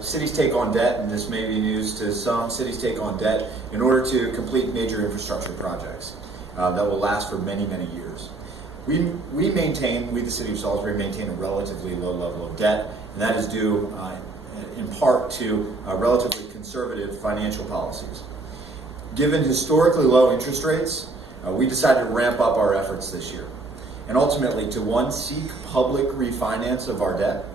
cities take on debt, and this may be news to some, cities take on debt in order to complete major infrastructure projects that will last for many, many years. We the city of Salisbury, maintain a relatively low level of debt, and that is due in part to relatively conservative financial policies. Given historically low interest rates, we decided to ramp up our efforts this year, and ultimately to seek public refinance of our debt.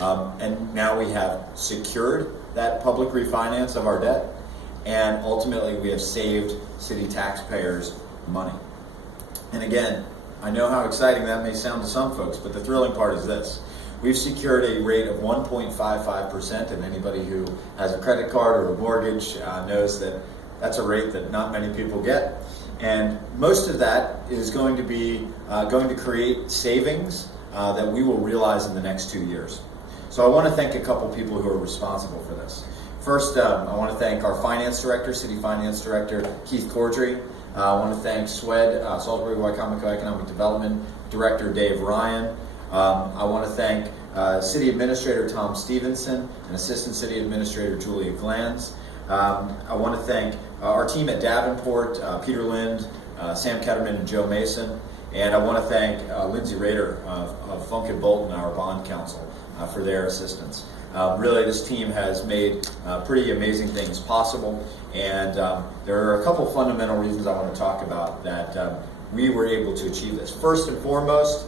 And now we have secured that public refinance of our debt, and ultimately we have saved city taxpayers money. And again, I know how exciting that may sound to some folks, but the thrilling part is this. We've secured a rate of 1.55%, and anybody who has a credit card or a mortgage knows that that's a rate that not many people get. And most of that is going to be going to create savings that we will realize in the next 2 years. So I want to thank a couple people who are responsible for this. First, I want to thank our finance director, city finance director, Keith Cordrey. I want to thank SWED, Salisbury Wycomico Economic Development Director, Dave Ryan. I want to thank City Administrator Tom Stevenson and Assistant City Administrator Julia Glanz. I want to thank our team at Davenport, Peter Lind, Sam Ketterman, and Joe Mason. And I want to thank Lindsay Rader of Funk and Bolton, our bond counsel, for their assistance. Really, this team has made pretty amazing things possible, and there are a couple fundamental reasons I want to talk about that we were able to achieve this. First and foremost,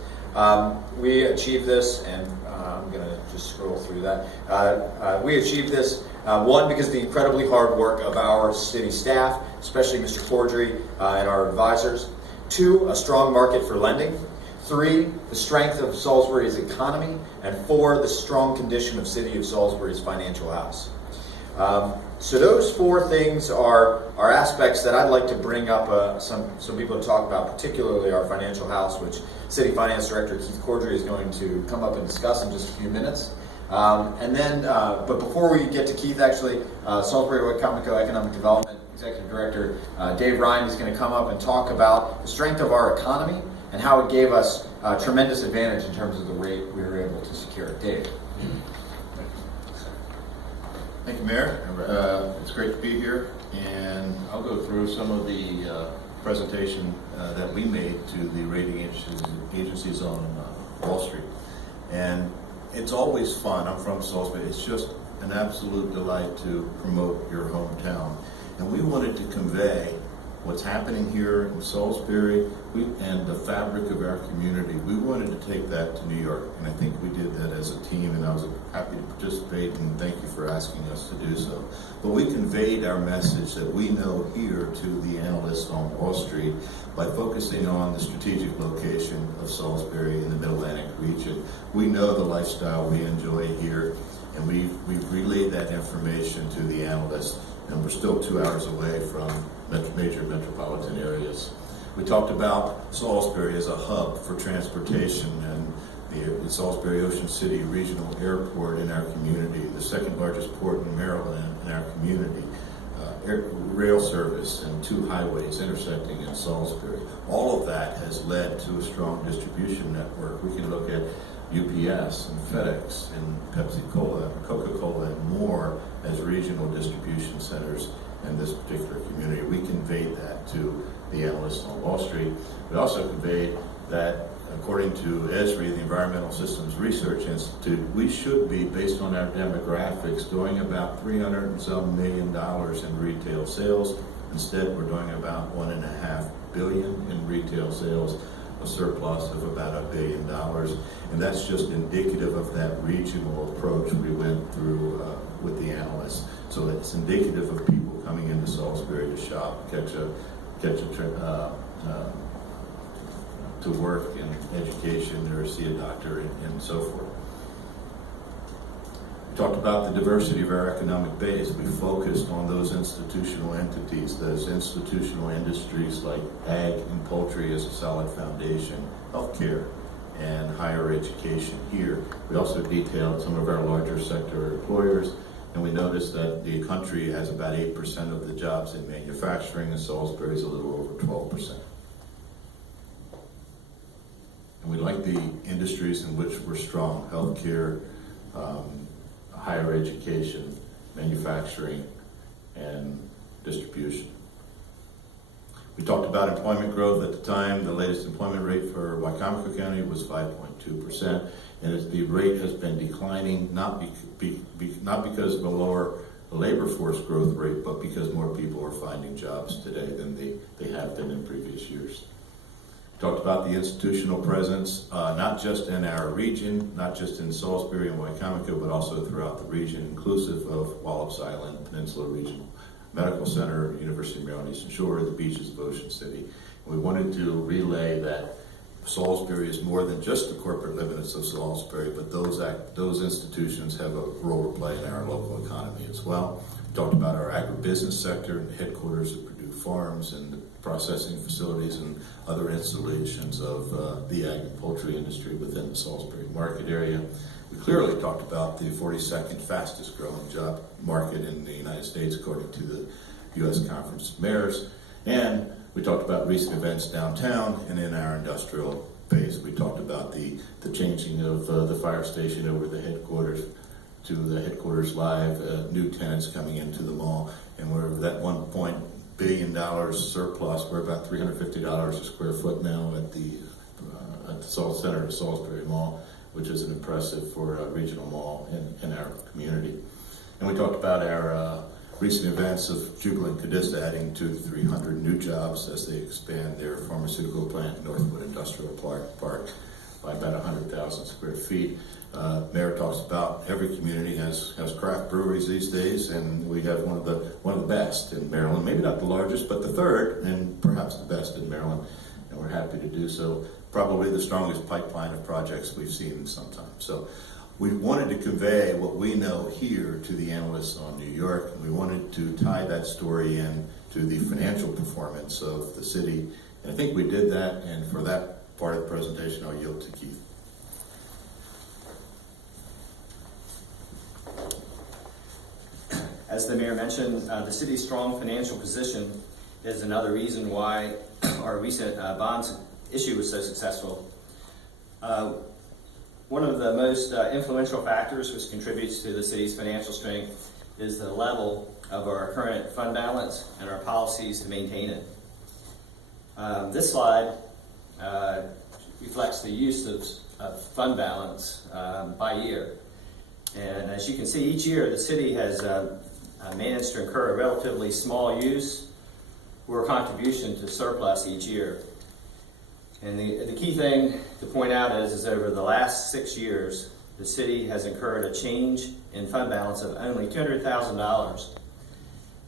we achieved this, and I'm going to just scroll through that. We achieved this, one, because of the incredibly hard work of our city staff, especially Mr. Cordrey and our advisors. Two, a strong market for lending. Three, the strength of Salisbury's economy. And four, the strong condition of City of Salisbury's financial house. So those four things are aspects that I'd like to bring up some people to talk about, particularly our financial house, which City Finance Director Keith Cordrey is going to come up and discuss in just a few minutes. But before we get to Keith, actually, Salisbury Wycomico Economic Development Executive Director Dave Ryan is going to come up and talk about the strength of our economy and how it gave us a tremendous advantage in terms of the rate we were able to secure. Dave. Thank you, Mayor. It's great to be here, and I'll go through some of the presentation that we made to the rating agencies on Wall Street. And it's always fun. I'm from Salisbury. It's just an absolute delight to promote your hometown. And we wanted to convey what's happening here in Salisbury and the fabric of our community. We wanted to take that to New York, and I think we did that as a team, and I was happy to participate, and thank you for asking us to do so. But we conveyed our message that we know here to the analysts on Wall Street by focusing on the strategic location of Salisbury in the Mid-Atlantic region. We know the lifestyle we enjoy here, and we've relayed that information to the analysts, and we're still 2 hours away from major metropolitan areas. We talked about Salisbury as a hub for transportation and the Salisbury Ocean City Regional Airport in our community, the second largest port in Maryland in our community, rail service and 2 highways intersecting in Salisbury. All of that has led to a strong distribution network. We can look at UPS and FedEx and Pepsi-Cola, Coca-Cola, and more as regional distribution centers in this particular community. We conveyed that to the analysts on Wall Street. We also conveyed that, according to ESRI, the Environmental Systems Research Institute, we should be, based on our demographics, doing about $300 and some million in retail sales. Instead, we're doing about $1.5 billion in retail sales, a surplus of about $1 billion. And that's just indicative of that regional approach we went through with the analysts. So it's indicative of people coming into Salisbury to shop, to work in education or see a doctor and so forth. We talked about the diversity of our economic base. We focused on those institutional entities, those institutional industries like ag and poultry as a solid foundation, healthcare, and higher education here. We also detailed some of our larger sector employers, and we noticed that the country has about 8% of the jobs in manufacturing, and Salisbury is a little over 12%. And we like the industries in which we're strong: healthcare, higher education, manufacturing, and distribution. We talked about employment growth at the time. The latest employment rate for Wycomico County was 5.2%, and the rate has been declining not because of a lower labor force growth rate, but because more people are finding jobs today than they have been in previous years. Talked about the institutional presence, not just in our region, not just in Salisbury and Wycomico, but also throughout the region, inclusive of Wallops Island, Peninsula Regional Medical Center, University of Maryland Eastern Shore, the beaches of Ocean City. We wanted to relay that Salisbury is more than just the corporate limits of Salisbury, but those institutions have a role to play in our local economy as well. We talked about our agribusiness sector and the headquarters of Purdue Farms and the processing facilities and other installations of the ag and poultry industry within the Salisbury market area. We clearly talked about the 42nd fastest growing job market in the United States according to the U.S. Conference of Mayors. And we talked about recent events downtown and in our industrial base. We talked about the changing of the fire station over the headquarters to the headquarters live, new tenants coming into the mall, and we're that $1 billion surplus. We're about $350 a square foot now at the Salt Center of Salisbury Mall, which is an impressive for a regional mall in our community. And we talked about our recent events of Jubilant Cadista adding 200 to 300 new jobs as they expand their pharmaceutical plant, Northwood Industrial Park, by about 100,000 square feet. Mayor talks about every community has craft breweries these days, and we have one of the best in Maryland. Maybe not the largest, but the third, and perhaps the best in Maryland. And we're happy to do so. Probably the strongest pipeline of projects we've seen in some time. So we wanted to convey what we know here to the analysts on New York, and we wanted to tie that story in to the financial performance of the city. And I think we did that, and for that part of the presentation, I'll yield to Keith. As the mayor mentioned, the city's strong financial position is another reason why our recent bonds issue was so successful. One of the most influential factors which contributes to the city's financial strength is the level of our current fund balance and our policies to maintain it. This slide reflects the use of fund balance by year. And as you can see, each year the city has managed to incur a relatively small use or contribution to surplus each year. And the key thing to point out is over the last 6 years, the city has incurred a change in fund balance of only $200,000,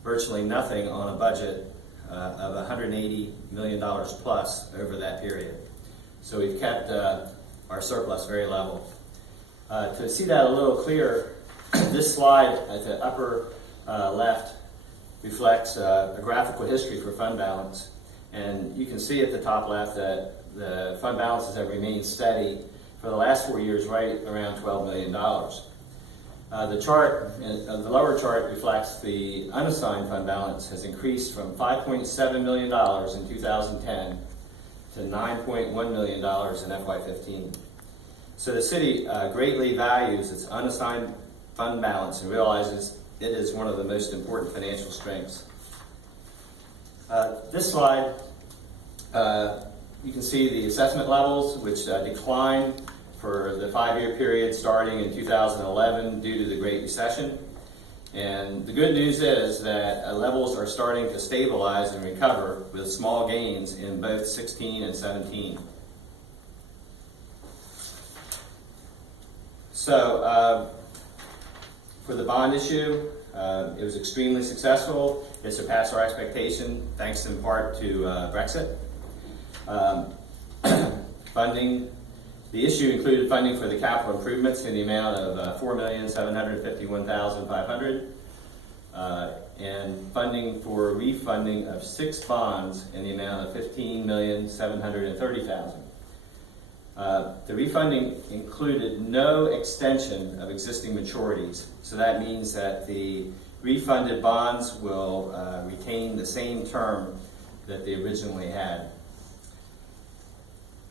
virtually nothing on a budget of $180 million plus over that period. So we've kept our surplus very level. To see that a little clearer, this slide at the upper left reflects a graphical history for fund balance. And you can see at the top left that the fund balances have remained steady for the last 4 years, right around $12 million. The chart, the lower chart reflects the unassigned fund balance has increased from $5.7 million in 2010 to $9.1 million in FY15. So the city greatly values its unassigned fund balance and realizes it is one of the most important financial strengths. This slide, you can see the assessment levels, which declined for the 5-year period starting in 2011 due to the Great Recession. And the good news is that levels are starting to stabilize and recover with small gains in both 16 and 17. So for the bond issue, it was extremely successful. It surpassed our expectation thanks in part to Brexit. Funding, the issue included funding for the capital improvements in the amount of $4,751,500 and funding for refunding of 6 bonds in the amount of $15,730,000. The refunding included no extension of existing maturities, so that means that the refunded bonds will retain the same term that they originally had.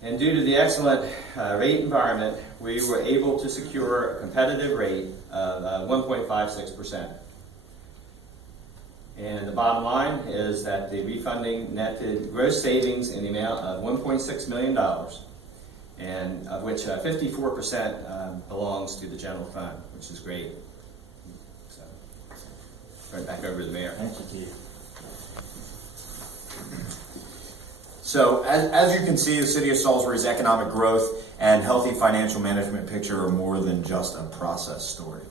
And due to the excellent rate environment, we were able to secure a competitive rate of 1.56%. And the bottom line is that the refunding netted gross savings in the amount of $1.6 million, and of which 54% belongs to the general fund, which is great. So, turn it back over to the mayor. Thank you, Keith. So, as you can see, the City of Salisbury's economic growth and healthy financial management picture are more than just a process story.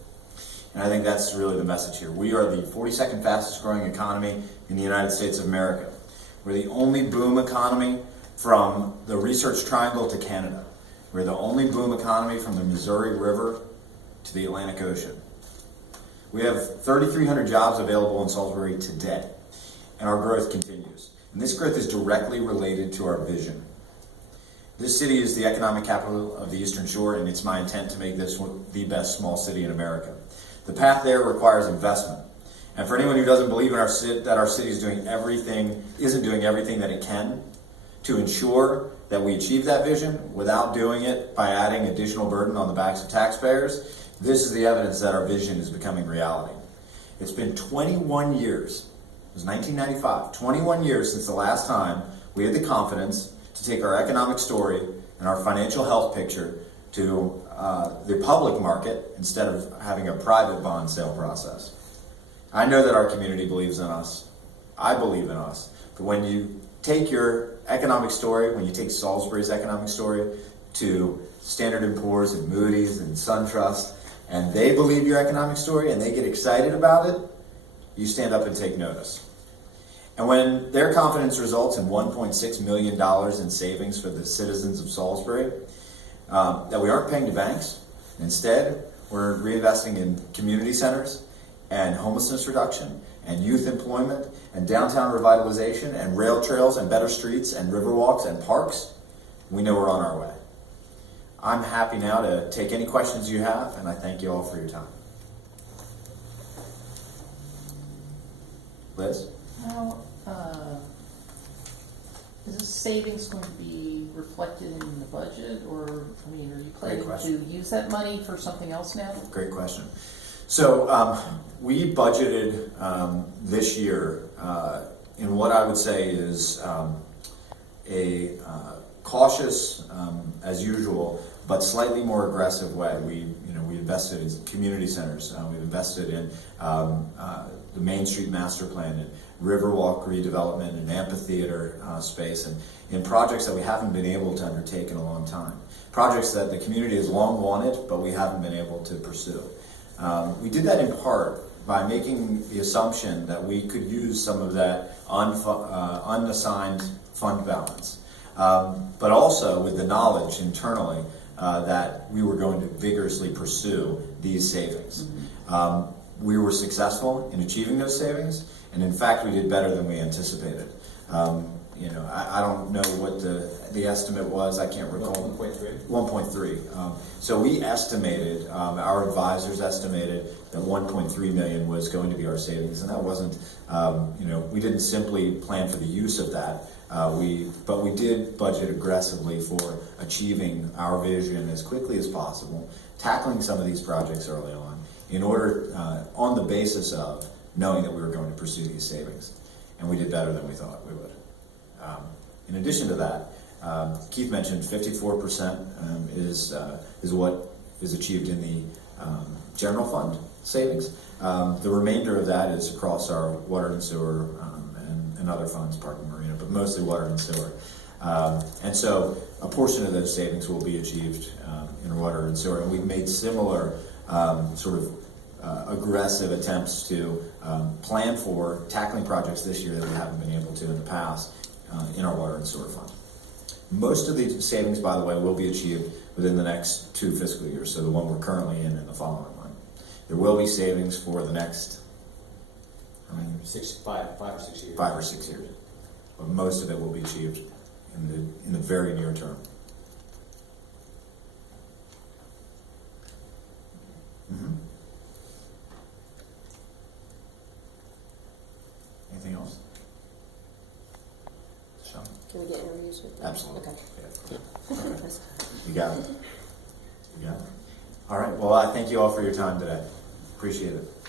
And I think that's really the message here. We are the 42nd fastest growing economy in the United States of America. We're the only boom economy from the Research Triangle to Canada. We're the only boom economy from the Missouri River to the Atlantic Ocean. We have 3,300 jobs available in Salisbury today, and our growth continues. And this growth is directly related to our vision. This city is the economic capital of the Eastern Shore, and it's my intent to make this the best small city in America. The path there requires investment. And for anyone who doesn't believe in that our city isn't doing everything that it can to ensure that we achieve that vision without doing it by adding additional burden on the backs of taxpayers, this is the evidence that our vision is becoming reality. It's been 21 years, it was 1995, 21 years since the last time we had the confidence to take our economic story and our financial health picture to the public market instead of having a private bond sale process. I know that our community believes in us. I believe in us. But when you take your economic story, when you take Salisbury's economic story to Standard & Poor's and Moody's and SunTrust, and they believe your economic story and they get excited about it, you stand up and take notice. And when their confidence results in $1.6 million in savings for the citizens of Salisbury, that we aren't paying to banks. Instead, we're reinvesting in community centers and homelessness reduction and youth employment and downtown revitalization and rail trails and better streets and river walks and parks. We know we're on our way. I'm happy now to take any questions you have, and I thank you all for your time. Liz? How is this savings going to be reflected in the budget, or, I mean, are you planning to use that money for something else now? Great question. So we budgeted this year in what I would say is a cautious, as usual, but slightly more aggressive way. We invested in community centers. We've invested in the Main Street Master Plan and Riverwalk redevelopment and amphitheater space, and in projects that we haven't been able to undertake in a long time. Projects that the community has long wanted, but we haven't been able to pursue. We did that in part by making the assumption that we could use some of that unassigned fund balance, but also with the knowledge internally that we were going to vigorously pursue these savings. We were successful in achieving those savings, and in fact, we did better than we anticipated. I don't know what the estimate was. I can't recall. 1.3. So we estimated, our advisors estimated that 1.3 million was going to be our savings, and that wasn't. We didn't simply plan for the use of that. But we did budget aggressively for achieving our vision as quickly as possible, tackling some of these projects early on, in order, on the basis of knowing that we were going to pursue these savings. And we did better than we thought we would. In addition to that, Keith mentioned 54% is what is achieved in the general fund savings. The remainder of that is across our water and sewer and other funds, park and marina, but mostly water and sewer. And so a portion of those savings will be achieved in water and sewer. And we've made similar aggressive attempts to plan for tackling projects this year that we haven't been able to in the past in our water and sewer fund. Most of the savings, by the way, will be achieved within the next 2 fiscal years, so the one we're currently in and the following one. There will be savings for the next 5 or 6 years. 5 or 6 years, but most of it will be achieved in the very near term. Mm-hmm. Anything else? Sean? Can we get interviews with them? Absolutely. Okay. Yeah. Okay. You got it. You got it. All right, well, I thank you all for your time today. Appreciate it.